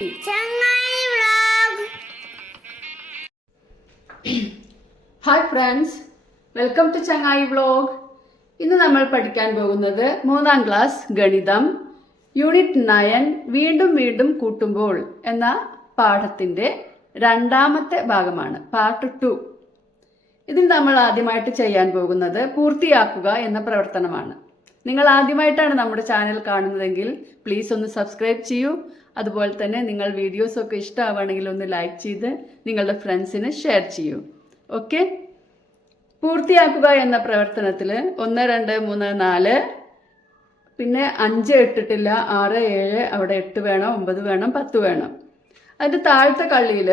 ചങ്ങായി vlog. Hi friends, welcome to Changayi vlog. ഇന്ന് നമ്മൾ പഠിക്കാൻ പോകുന്നത് 3ാം ക്ലാസ് ഗണിതം യൂണിറ്റ് 9 വീണ്ടും വീണ്ടും കൂട്ടുമ്പോൾ എന്ന പാഠത്തിന്റെ 2ാമത്തെ ഭാഗമാണ്, പാർട്ട് 2. ഇതിൽ നമ്മൾ ആദ്യമായിട്ട് ചെയ്യാൻ പോകുന്നത് പൂർത്തിയാക്കുക എന്ന പ്രവർത്തനമാണ്. നിങ്ങൾ ആദ്യമായിട്ടാണ് നമ്മുടെ ചാനൽ കാണുന്നതെങ്കിൽ പ്ലീസ് ഒന്ന് സബ്സ്ക്രൈബ് ചെയ്യൂ. അതുപോലെ തന്നെ നിങ്ങൾ വീഡിയോസൊക്കെ ഇഷ്ടമാവുകയാണെങ്കിൽ ഒന്ന് ലൈക്ക് ചെയ്ത് നിങ്ങളുടെ ഫ്രണ്ട്സിന് ഷെയർ ചെയ്യൂ. ഓക്കെ, പൂർത്തിയാക്കുക എന്ന പ്രവർത്തനത്തിൽ 1, 2, 3, 4, പിന്നെ 5 ഇട്ടിട്ടില്ല, 6, 7, അവിടെ 8 വേണം, 9 വേണം, 10 വേണം. അതിൻ്റെ താഴത്തെ കള്ളിയിൽ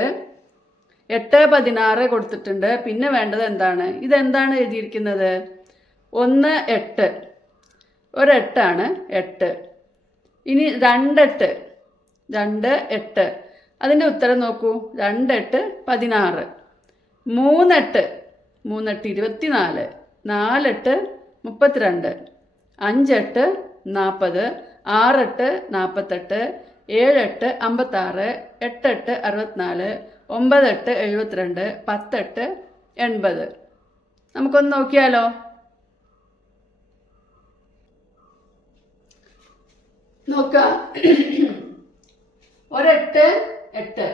8, 16 കൊടുത്തിട്ടുണ്ട്. പിന്നെ വേണ്ടത് എന്താണ്? ഇതെന്താണ് എഴുതിയിരിക്കുന്നത്? 1, 8, ഒരു 8ആണ് 8. ഇനി 2, 8, 2, 8. അതിൻ്റെ ഉത്തരം നോക്കൂ. 2, 8, 16. 3, 8, 3, 8, 24. 4, 8, 32. 5, 8, 40. 6, 8, 48. 7, 8, 56. 8, 8, 64. 9, 8, 72. 10, 8, 80. നമുക്കൊന്ന് നോക്കിയാലോ. നോക്കാം. 1, 8, 8.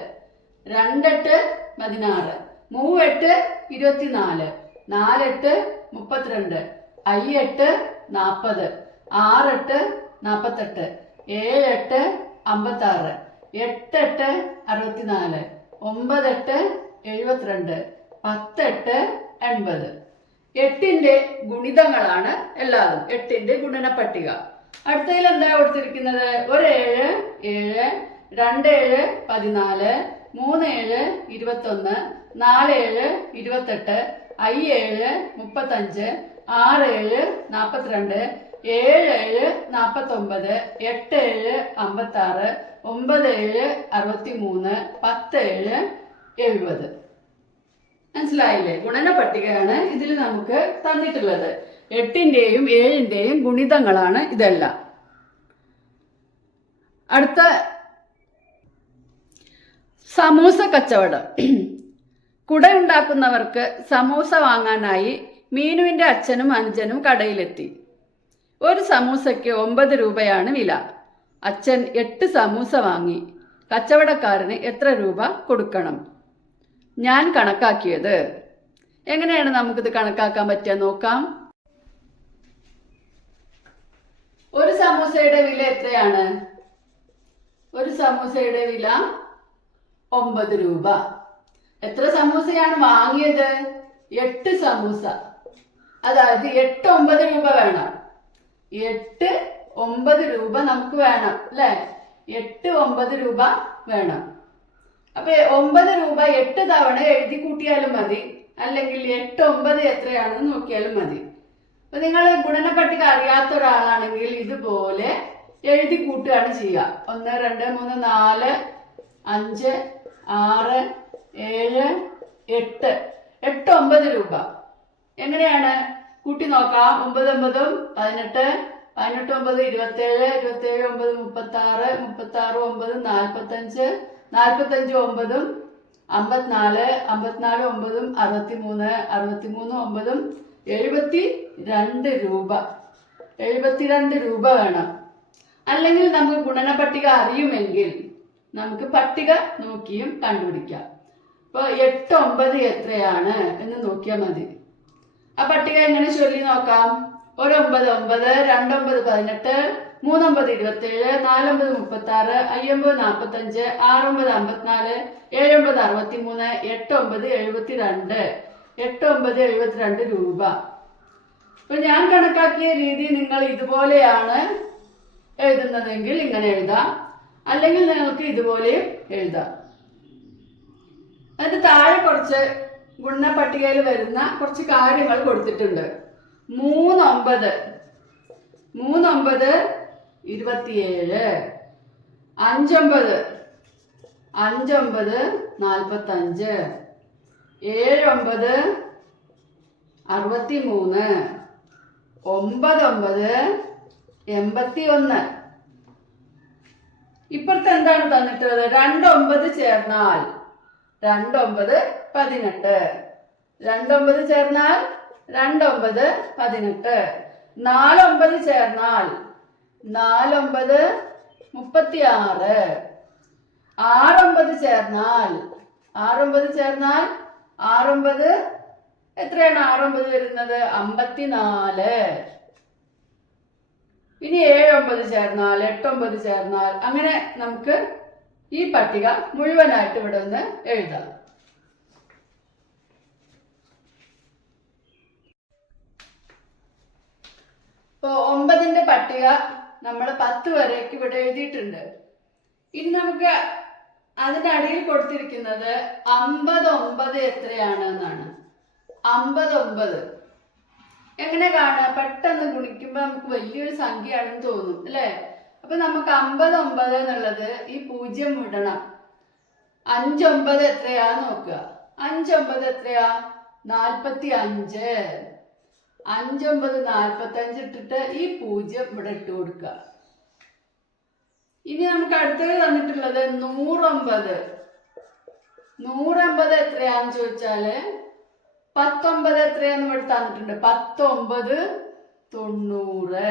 2, 8, 16. 3, 8, 24. 4, 8, 32. 5, 8, 40. 6, 8, 48. 7, 8, 56. 8, 8, 64. 9, 8, 72. 10, 8, 80. 8ന്റെ ഗുണിതങ്ങളാണ് എല്ലാതും. 8ന്റെ ഗുണന പട്ടിക. അടുത്തതിൽ എന്താ കൊടുത്തിരിക്കുന്നത്? 1, 7, 7. 2, 7, 14. 3, 7, 21. 4, 7, 28. 5, 7, 35. 6, 7, 42. 7, 7, 49. 8, 7, 56. 9, 7, 63. 10, 7, 70. മനസ്സിലായില്ലേ? ഗുണന പട്ടികയാണ് ഇതിൽ നമുക്ക് തന്നിട്ടുള്ളത്. 8ന്റെയും 7ന്റെയും ഗുണിതങ്ങളാണ് ഇതെല്ലാം. അടുത്ത സമൂസ കച്ചവടം. കുടയുണ്ടാക്കുന്നവർക്ക് സമൂസ വാങ്ങാനായി മീനുവിൻ്റെ അച്ഛനും അനുജനും കടയിലെത്തി. ഒരു സമൂസയ്ക്ക് 9 രൂപയാണ് വില. അച്ഛൻ 8 സമൂസ വാങ്ങി. കച്ചവടക്കാരന് എത്ര രൂപ കൊടുക്കണം? ഞാൻ കണക്കാക്കിയത്. എങ്ങനെയാണ് നമുക്കിത് കണക്കാക്കാൻ പറ്റുക നോക്കാം. ഒരു സമൂസയുടെ വില എത്രയാണ്? ഒരു സമൂസയുടെ വില 9 രൂപ. എത്ര സമൂസയാണ് വാങ്ങിയത്? 8 സമൂസ. അതായത് 8, 9 രൂപ വേണം. 8, 9 രൂപ നമുക്ക് വേണം അല്ലേ? 8, 9 രൂപ വേണം. അപ്പൊ 9 രൂപ 8 തവണ എഴുതി കൂട്ടിയാലും മതി, അല്ലെങ്കിൽ 8, 9 എത്രയാണെന്ന് നോക്കിയാലും മതി. അപ്പൊ നിങ്ങൾ ഗുണന പട്ടിക അറിയാത്ത ഒരാളാണെങ്കിൽ ഇതുപോലെ എഴുതി കൂട്ടുകയാണ് ചെയ്യുക. 1, 2, 3, 4, 5, 6, 7, 8. 8, 9 രൂപ. എങ്ങനെയാണ് കൂട്ടി നോക്കാം? 9, 9, 18. 18, 9, 27. 27, 9, 36. 36, 9, 45. 45, 9, 54. 54, 9, 63. 63, 9, 72 രൂപ. 72 രൂപ വേണം. അല്ലെങ്കിൽ നമുക്ക് ഗുണന പട്ടിക അറിയുമെങ്കിൽ നമുക്ക് പട്ടിക നോക്കിയും കണ്ടുപിടിക്കാം. അപ്പോൾ 8, 9 എത്രയാണ് എന്ന് നോക്കിയാൽ മതി. ആ പട്ടിക എങ്ങനെ ചൊല്ലി നോക്കാം? 1, 9, 9. 2, 9, 18. 3, 9, 27. 4, 9, 36. 5, 9, 45. 6, 9, 54. 7, 9, 63. 8, 9, 72. 8, 9, 72 രൂപ. അപ്പൊ ഞാൻ കണക്കാക്കിയ രീതി നിങ്ങൾ ഇതുപോലെയാണ് എഴുതുന്നതെങ്കിൽ ഇങ്ങനെ എഴുതാം, അല്ലെങ്കിൽ നിങ്ങൾക്ക് ഇതുപോലെയും എഴുതാം. അതിന് താഴെ കുറച്ച് ഗുണന പട്ടികയിൽ വരുന്ന കുറച്ച് കാര്യങ്ങൾ കൊടുത്തിട്ടുണ്ട്. 3, 9. 3, 9, 27. 5, 9. 5, 9, 45. 7, 9, 63. 9, 9, 81. ഇപ്പുറത്ത് എന്താണ് തന്നിട്ടുള്ളത്? 2 9 ചേർന്നാൽ 2 9 18. 2 9 ചേർന്നാൽ 2 9 18. 4 9 ചേർന്നാൽ 4 9 36. 6 9 ചേർന്നാൽ 6 9 ചേർന്നാൽ 6 9 എത്രയാണ്? 6 9 വരുന്നത് 54. ഇനി 7 9 ചേർന്നാൽ 8 9 ചേർന്നാൽ അങ്ങനെ നമുക്ക് ഈ പട്ടിക മുഴുവനായിട്ട് ഇവിടെ ഒന്ന് എഴുതാം. ഇപ്പൊ 9ന്റെ പട്ടിക നമ്മൾ 10 വരേക്ക് ഇവിടെ എഴുതിയിട്ടുണ്ട്. ഇനി നമുക്ക് അതിന്റെ അടിയിൽ കൊടുത്തിരിക്കുന്നത് 59 എത്രയാണ് എന്നാണ്. 59 എങ്ങനെ കാണുക? പെട്ടെന്ന് ഗുണിക്കുമ്പോൾ നമുക്ക് വലിയൊരു സംഖ്യയാണെന്ന് തോന്നും അല്ലേ? അപ്പൊ നമുക്ക് 59 എന്നുള്ളത് ഈ 0 വിടണം. 5 9 എത്രയാ നോക്കുക. 5 9 എത്രയാ? 45. 5 9 45 ഇട്ടിട്ട് ഈ 0 ഇവിടെ ഇട്ട് കൊടുക്കുക. ഇനി നമുക്ക് അടുത്തത് തന്നിട്ടുള്ളത് 109. 109 എത്രയാന്ന് ചോദിച്ചാല് 19 എത്രയാന്ന് ഇവിടെ തന്നിട്ടുണ്ട്. 19 90.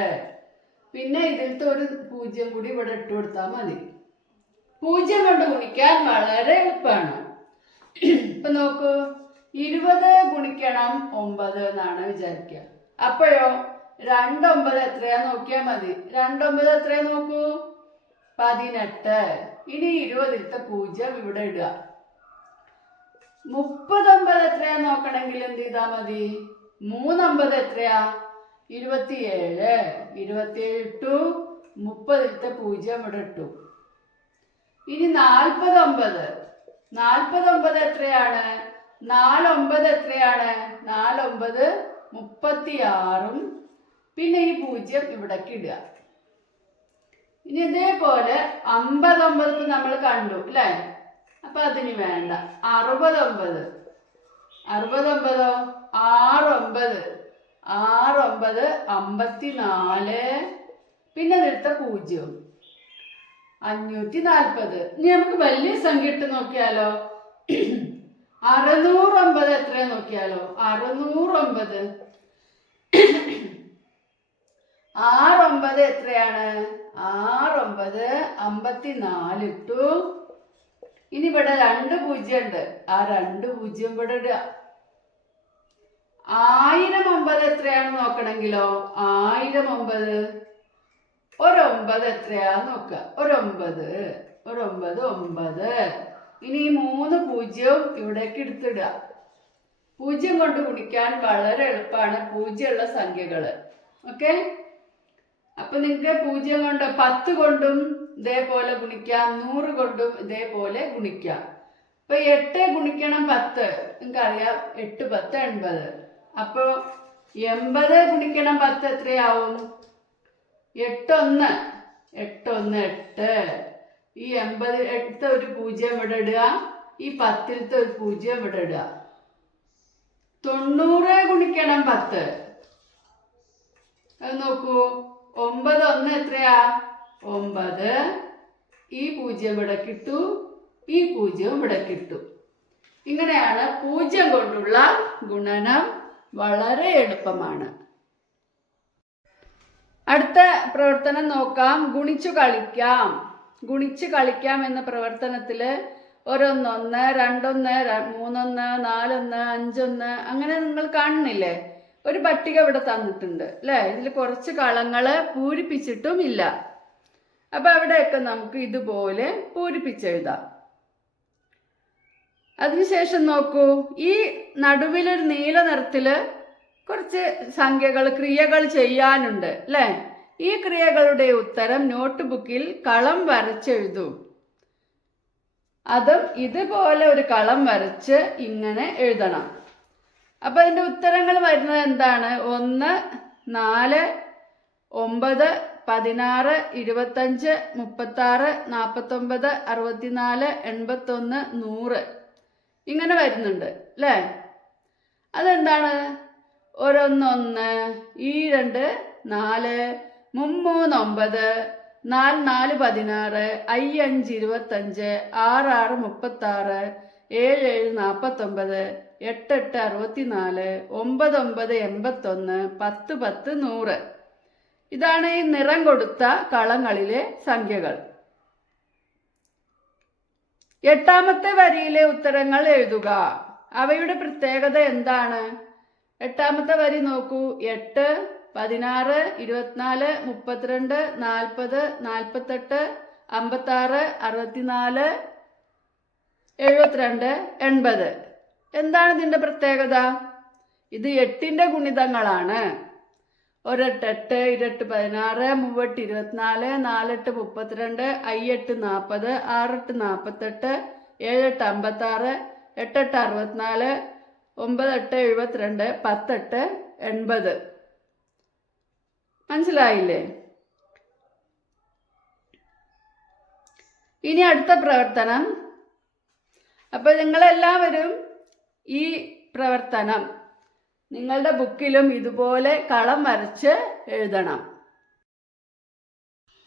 പിന്നെ ഇതിലത്തെ ഒരു 0 കൂടി ഇവിടെ ഇട്ട് കൊടുത്താൽ മതി. 0 കൊണ്ട് ഗുണിക്കാൻ വളരെ എളുപ്പമാണ്. ഇപ്പൊ നോക്കൂ, 20 ഗുണിക്കണം 9 എന്നാണ് വിചാരിക്കുക. അപ്പോഴോ 2 9 എത്രയാ നോക്കിയാൽ മതി. 2 9 എത്രയാ നോക്കൂ? 18. ഇനി 20ത്തെ 0 ഇവിടെ ഇടുക. 39 എത്രയാ നോക്കണമെങ്കിൽ എന്ത് ചെയ്താൽ മതി? 3 9 എത്രയാ? 27. 27 ഇട്ടു. 30ത്തെ 0 ഇവിടെ ഇട്ടു. ഇനി 49. 49 എത്രയാണ്? 4 9 എത്രയാണ്? 4 9 36. പിന്നെ ഈ 0 ഇവിടേക്ക് ഇടുക. ഇനി ഇതേപോലെ 59 നമ്മൾ കണ്ടു അല്ലേ? അപ്പൊ അതിന് വേണ്ട. 69. 69 6 9 6 9 54. പിന്നെ അതിലത്തെ 0 540. ഇനി നമുക്ക് വലിയ സംഖ്യ ഇട്ട് നോക്കിയാലോ? 609 എത്രയാ നോക്കിയാലോ? 609. 6 9 എത്രയാണ്? 6 9 54 ഇട്ടു. ഇനി ഇവിടെ 2 0 ഉണ്ട്. ആ 2 0 ഇവിടെ ഇടുക. 1009 എത്രയാണ് നോക്കണമെങ്കിലോ? 1009 ഒരു 9 എത്രയാ നോക്കുക. ഒരു 9 9. ഇനി ഈ 3 0 ഇവിടേക്ക് എടുത്തിടുക. 0 കൊണ്ട് ഗുണിക്കാൻ വളരെ എളുപ്പമാണ് 0 ഉള്ള സംഖ്യകള്. ഓക്കെ, അപ്പൊ നിങ്ങൾക്ക് 0 കൊണ്ട് 10 കൊണ്ടും ഇതേപോലെ ഗുണിക്കാം, 100 കൊണ്ടും ഇതേപോലെ ഗുണിക്കാം. ഇപ്പൊ 8 ഗുണിക്കണം 10 നിങ്ങൾക്കറിയാം. 8 10 80. അപ്പൊ 80 ഗുണിക്കണം 10 എത്രയാവും? 8 1 8 1 8. ഈ 80 ഒരു 0 ഇവിടെ ഇടുക. ഈ 10ത്തെ ഒരു 0 ഇവിടെ ഇടുക. 90 ഗുണിക്കണം 10. അത് നോക്കൂ. 9 1 എത്രയാ? 9. ഈ 0 ഇവിടെ കിട്ടു. ഈ 0 ഇവിടെ കിട്ടു. ഇങ്ങനെയാണ് 0 കൊണ്ടുള്ള ഗുണനം. വളരെ എളുപ്പമാണ്. അടുത്ത പ്രവർത്തനം നോക്കാം. ഗുണിച്ചു കളിക്കാം. ഗുണിച്ചു കളിക്കാം എന്ന പ്രവർത്തനത്തില് 1 1 2 1 3 1 4 1 5 1 അങ്ങനെ നിങ്ങൾ കാണുന്നില്ലേ? ഒരു പട്ടിക ഇവിടെ തന്നിട്ടുണ്ട് അല്ലേ? ഇതിൽ കുറച്ച് കളങ്ങള് പൂരിപ്പിച്ചിട്ടും ഇല്ല. അപ്പൊ അവിടെയൊക്കെ നമുക്ക് ഇതുപോലെ പൂരിപ്പിച്ചെഴുതാം. അതിനുശേഷം നോക്കൂ, ഈ നടുവിലൊരു നീല നിറത്തില് കുറച്ച് സംഖ്യകൾ, ക്രിയകൾ ചെയ്യാനുണ്ട് അല്ലേ? ഈ ക്രിയകളുടെ ഉത്തരം നോട്ട് ബുക്കിൽ കളം വരച്ചെഴുതൂ. അതും ഇതുപോലെ ഒരു കളം വരച്ച് ഇങ്ങനെ എഴുതണം. അപ്പൊ അതിന്റെ ഉത്തരങ്ങൾ വരുന്നത് എന്താണ്? 1 4 9 16 25 36 49 64 81 100 ഇങ്ങനെ വരുന്നുണ്ട് അല്ലേ? അതെന്താണ്? 1 1 ഈ 2 4 3 9 4 4 16, 5 5 25, 6 6 36, 7 7 49, 8 8 64, 9 9 81, 10 10 100. ഇതാണ് ഈ നിറം കൊടുത്ത കളങ്ങളിലെ സംഖ്യകൾ. എട്ടാമത്തെ വരിയിലെ ഉത്തരങ്ങൾ എഴുതുക. അവയുടെ പ്രത്യേകത എന്താണ്? എട്ടാമത്തെ വരി നോക്കൂ. 8, 16, 24, 32, 40, 48, 56, 64, 72, 80. എന്താണ് ഇതിൻ്റെ പ്രത്യേകത? ഇത് 8ന്റെ ഗുണിതങ്ങളാണ്. 1 8 8, 2 16, 3 24, 4 8 32, 5 8 40, 6 8 48, 7 8 56, 8 8 64, 9 8 72, 10 8 80. മനസ്സിലായില്ലേ? ഇനി അടുത്ത പ്രവർത്തനം. അപ്പോൾ നിങ്ങളെല്ലാവരും ഈ പ്രവർത്തനം നിങ്ങളുടെ ബുക്കിലും ഇതുപോലെ കളം വരച്ച് എഴുതണം.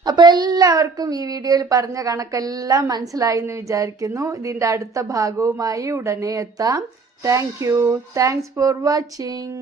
അപ്പോൾ എല്ലാവർക്കും ഈ വീഡിയോയിൽ പറഞ്ഞ കണക്കെല്ലാം മനസ്സിലായി എന്ന് വിചാരിക്കുന്നു. ഇതിൻ്റെ അടുത്ത ഭാഗവുമായി ഉടനെ എത്താം. Thanks for watching.